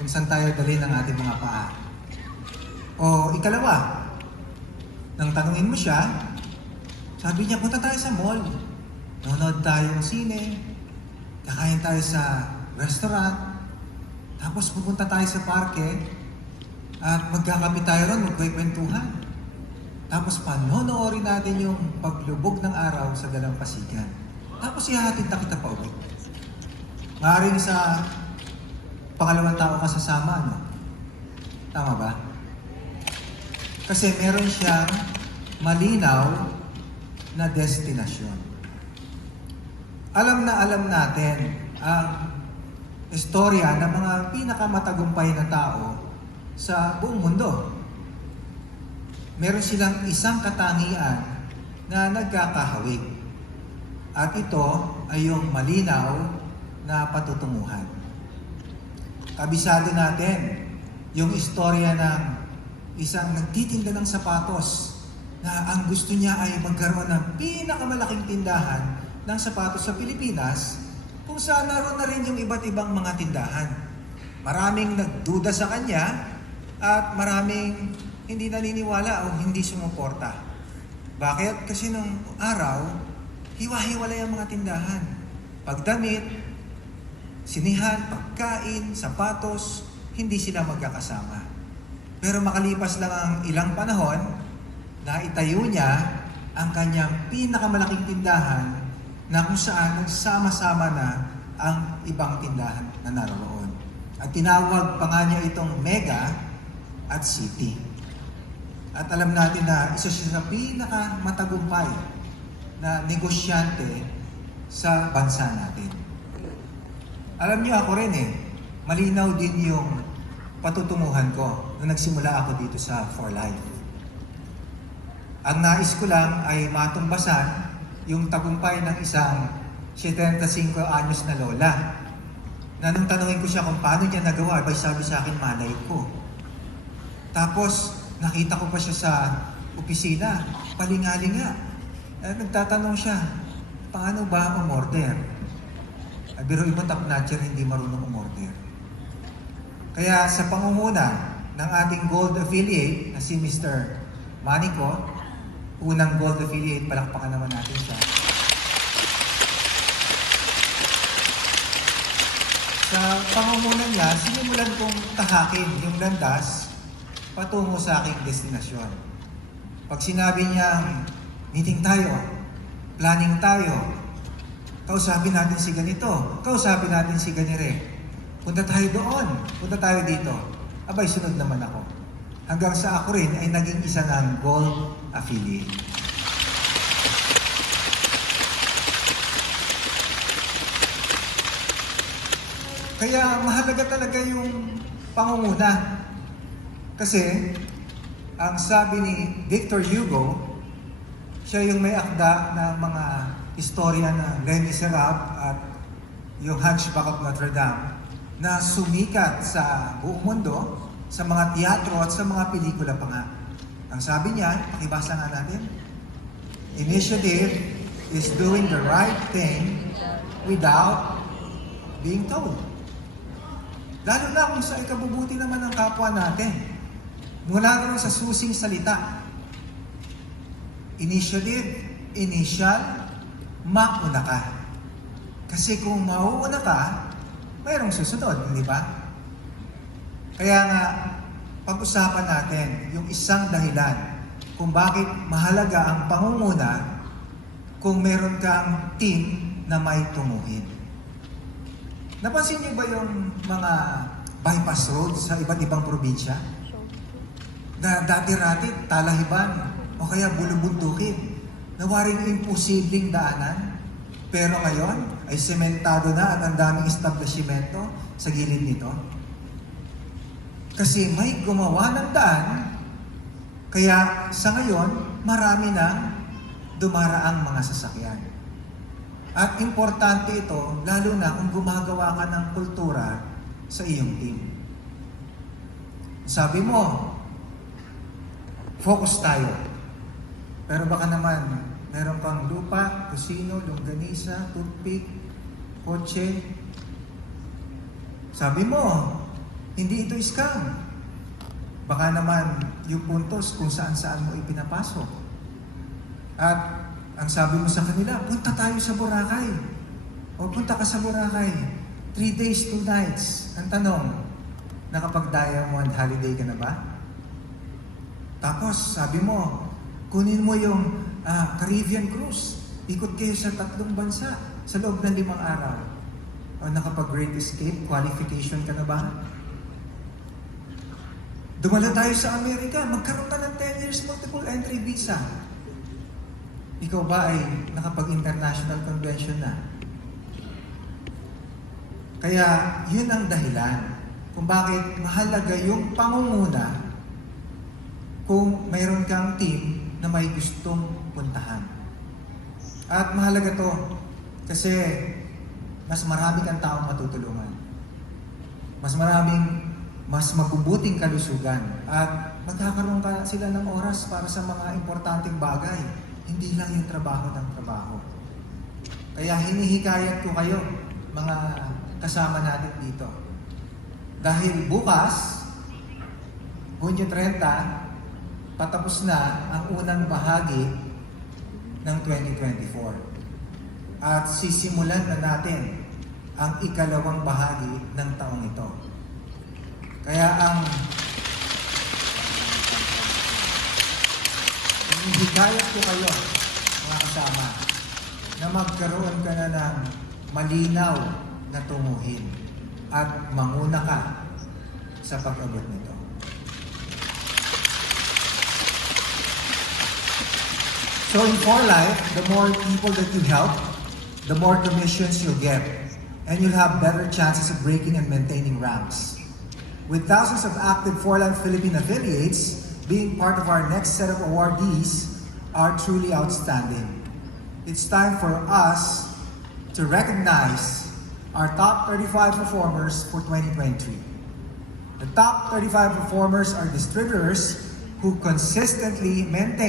kung saan tayo dalhin ang ating mga paa. O ikalawa, nang tanungin mo siya, sabi niya, punta tayo sa mall. Nanonood tayo ng sine, kakain tayo sa restaurant, tapos pupunta tayo sa parke, at magkakape tayo ron, magkwekwentuhan. Tapos panonoorin natin yung paglubog ng araw sa dalampasigan. Tapos ihahatid na kita pa uwi. Maaaring sa pangalawang tao ka sasama, no? Tama ba? Kasi meron siyang malinaw na destinasyon. Alam natin ang istorya ng mga pinakamatagumpay na tao sa buong mundo. Meron silang isang katangian na nagkakahawig. At ito ay yung malinaw na patutunguhan. Kabisado natin yung istorya ng isang nagtitinda ng sapatos na ang gusto niya ay magkaroon ng pinakamalaking tindahan ng sapatos sa Pilipinas, kung saan naroon na rin yung iba't ibang mga tindahan. Maraming nagduda sa kanya at maraming hindi naniniwala o hindi sumuporta. Bakit? Kasi nung araw, hiwa-hiwalay ang mga tindahan. Pagdamit, sinihan, pagkain, sapatos, hindi sila magkakasama. Pero makalipas lang ang ilang panahon, naitayo niya ang kanyang pinakamalaking tindahan na kung saan sama-sama na ang ibang tindahan na naroon. At tinawag pa nga niya itong Mega at City. At alam natin na isa siya sa pinakamatagumpay na negosyante sa bansa natin. Alam niyo ako rin malinaw din yung patutunguhan ko nung nagsimula ako dito sa For Life. Ang nais ko lang ay matumbasan yung tagumpay ng isang 75 anyos na lola na nung tanungin ko siya kung paano niya nagawa, ay sabi sa akin, malay ko. Tapos, nakita ko pa siya sa opisina, palingalinga. Nagtatanong siya, paano ba umorder? Biruin mo, top notcher, hindi marunong umorder. Kaya sa pangunguna ng ating Gold Affiliate na si Mr. Manico, unang Gold Affiliate, palakpakan naman natin siya. Sa pangunguna niya, sinimulan kong tahakin yung landas patungo sa aking destinasyon. Pag sinabi niyang, meeting tayo, planning tayo, kausapin natin si ganito, kausapin natin si ganire. Punta tayo doon, punta tayo dito. Abay, sunod naman ako. Hanggang sa ako rin ay naging isa ng Gold Affiliate. Kaya mahalaga talaga yung pangunguna. Kasi, ang sabi ni Victor Hugo, siya yung may akda ng mga istorya ng Les Miserables at yung Hunchback of Notre Dame na sumikat sa buong mundo, sa mga teatro at sa mga pelikula pa nga. Ang sabi niya, pakibasa nga natin, initiative is doing the right thing without being told. Lalo na kung sa ikabubuti naman ng kapwa natin. Mula naman sa susing salita. Initiative, initial, mauna ka. Kasi kung mauuna ka, mayroong susunod, hindi ba? Kaya nga, pag-usapan natin yung isang dahilan kung bakit mahalaga ang pangunguna kung meron kang team na may tunguhin. Napansin niyo ba yung mga bypass roads sa iba't ibang probinsya? Na dati-rati, talahiban o kaya bulubuntukin na waring imposibleng daanan. Pero ngayon ay sementado na at ang daming establishmento sa gilid nito. Kasi may gumawa ng daan, kaya sa ngayon, marami nang dumaraang mga sasakyan. At importante ito, lalo na kung gumagawa ka ng kultura sa iyong team. Sabi mo, focus tayo. Pero baka naman, meron kang lupa, kusino, longganisa, toothpick, kotse. Sabi mo, Hindi ito scam. Baka naman yung puntos kung saan-saan mo ipinapasok. At ang sabi mo sa kanila, punta tayo sa Boracay. O punta ka sa Boracay. 3 days, 2 nights. Ang tanong, nakapag-diamond holiday ka na ba? Tapos sabi mo, kunin mo yung Caribbean cruise. Ikot kayo sa 3 bansa sa loob ng 5 araw. O nakapag-Great Escape, qualification ka na ba? Dumala tayo sa Amerika, magkaroon ka ng 10 years multiple entry visa. Ikaw ba ay nakapag-international convention na? Kaya yun ang dahilan kung bakit mahalaga yung pangunguna kung mayroon kang team na may gustong puntahan. At mahalaga to kasi mas marami kang taong matutulungan. Mas mabubuting kalusugan at magkakaroon ka sila ng oras para sa mga importanteng bagay. Hindi lang yung trabaho ng trabaho. Kaya hinihikayat ko kayo, mga kasama natin dito. Dahil bukas, Hunyo 30, patapos na ang unang bahagi ng 2024. At sisimulan na natin ang ikalawang bahagi ng taong ito. Kaya ang hinihikayat ko kayo, mga kasama, na magkaroon ka na ng malinaw na tunguhin at manguna ka sa pag-abot nito. So in For Life, the more people that you help, the more commissions you'll get, and you'll have better chances of breaking and maintaining ranks. With thousands of active For Life Philippine affiliates, being part of our next set of awardees are truly outstanding. It's time for us to recognize our top 35 performers for 2023. The top 35 performers are distributors who consistently maintain